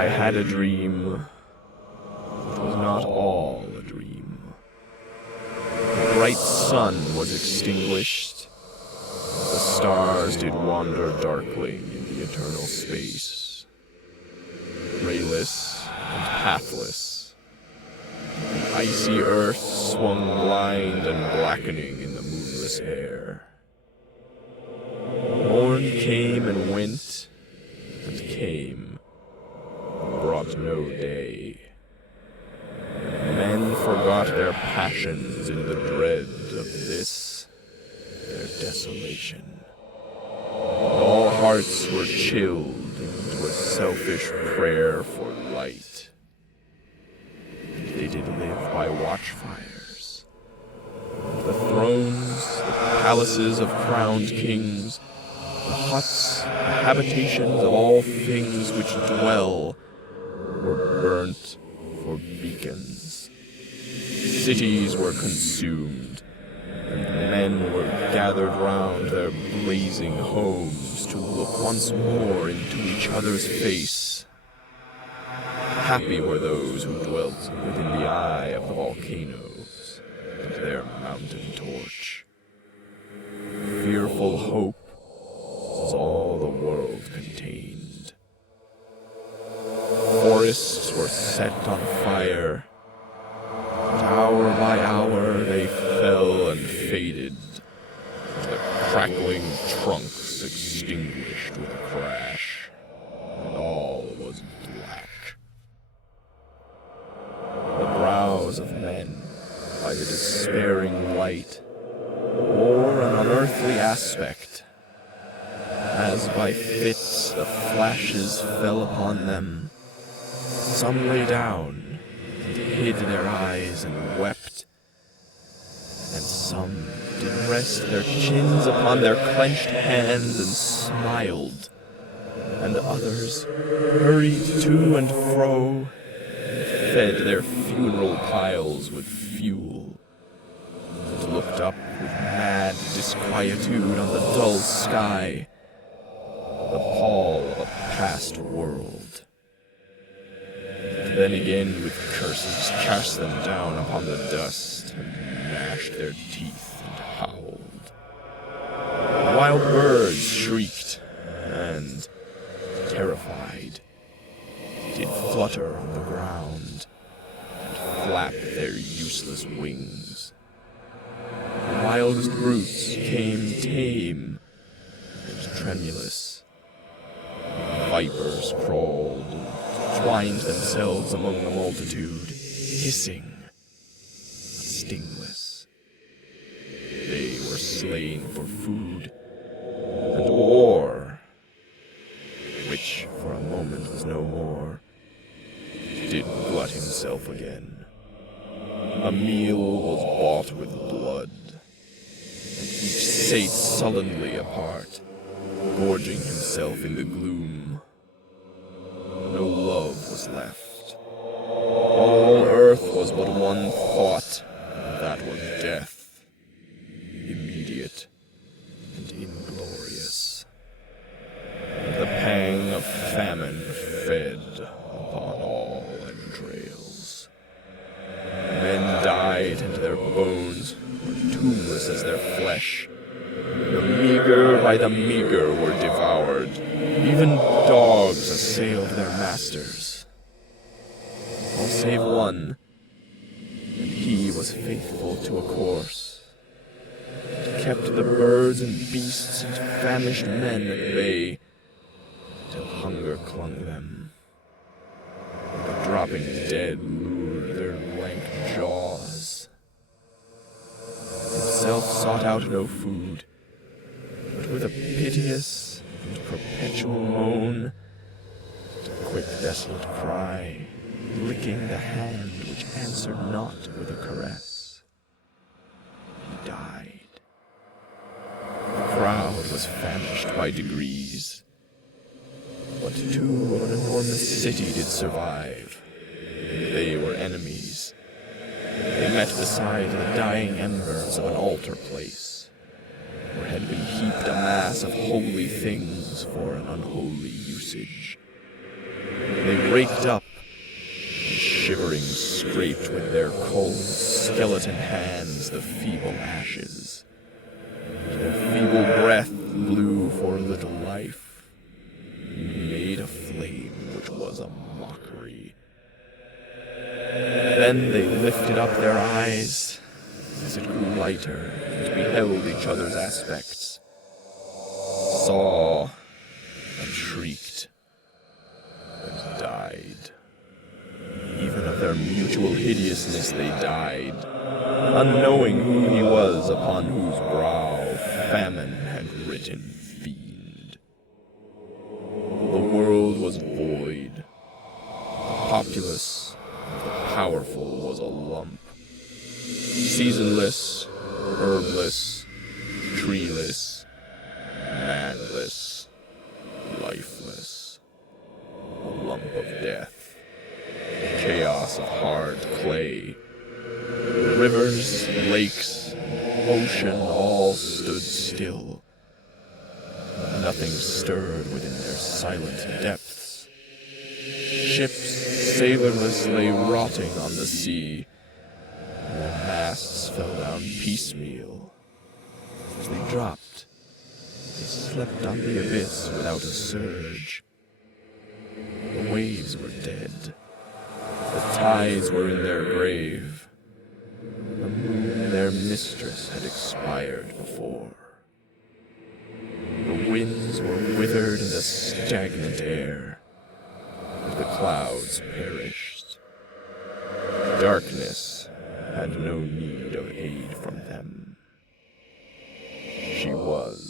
I had a dream. It was not all a dream. The bright sun was extinguished. The stars did wander darkling in the eternal space. Rayless and pathless. The icy earth swung blind and blackening in the moonless air. Morn came and went, and came, and brought no day. Men forgot their passions in the dread of this, their desolation. All hearts were chilled into a selfish prayer for light. They did live by watchfires. The thrones, the palaces of crowned kings, the huts, the habitations of all things which dwell, were burnt for beacons. Cities were consumed, and men were gathered round their blazing homes to look once more into each other's face. Happy were those who dwelt within the eye of the volcanoes and their mountain torch. Fearful hope was all the world contained. Forests were set on fire, but hour by hour they fell and faded, their crackling trunks extinguished with a crash, and all was black. The brows of men, by the despairing light, wore an unearthly aspect. As by fits the flashes fell upon them, some lay down and hid their eyes and wept, and some did rest their chins upon their clenched hands and smiled, and others hurried to and fro and fed their funeral piles with fuel, and looked up with mad disquietude on the dull sky, the pall of a past world. And then again with curses cast them down upon the dust, and gnashed their teeth and howled. Wild birds shrieked, and, terrified, did flutter on the ground, and flap their useless wings. The wildest brutes came tame and tremulous. Vipers crawled and twined themselves among the multitude, hissing, but stingless. They were slain for food, and war, which for a moment was no more, did glut himself again. A meal was bought with blood, and each sate sullenly apart, gorging himself in the gloom. No love was left. All earth was but one thought, and that was death, immediate and inglorious. And the pang of famine fed upon all entrails. Men died, and their bones were tombless as their flesh. The meager by the meager were devoured. Even dogs assailed their masters. All save one, and he was faithful to a course, and kept the birds and beasts and famished men at bay, till hunger clung them, and the dropping dead lured their lank jaws. Himself sought out no food, but with a piteous and perpetual moan, and a quick desolate cry, licking the hand which answered not with a caress, he died. The crowd was famished by degrees, but two of an enormous city did survive, and they were enemies. They met beside the dying embers of an altar place, where had been heaped a mass of holy things for an unholy usage. They raked up, and shivering scraped with their cold, skeleton hands the feeble ashes. Their feeble breath blew for little life, made a flame which was a mockery. Then they lifted up their eyes, as it grew lighter, and beheld each other's aspects, saw, and shrieked, and died. Even of their mutual hideousness they died, unknowing who he was upon whose brow famine had written fiend. The world was void. The populace of the powerful was a lump, seasonless, herbless, treeless, manless, lifeless, a lump of death, a chaos of hard clay. Rivers, lakes, ocean all stood still. Nothing stirred within their silent depths. Ships, sailorless, lay rotting on the sea. Their masts fell down piecemeal. As they dropped, they slept on the abyss without a surge. The waves were dead. The tides were in their grave. The moon, their mistress, had expired before. The winds were withered in the stagnant air, and the clouds perished. Darkness had no need of aid from them. She was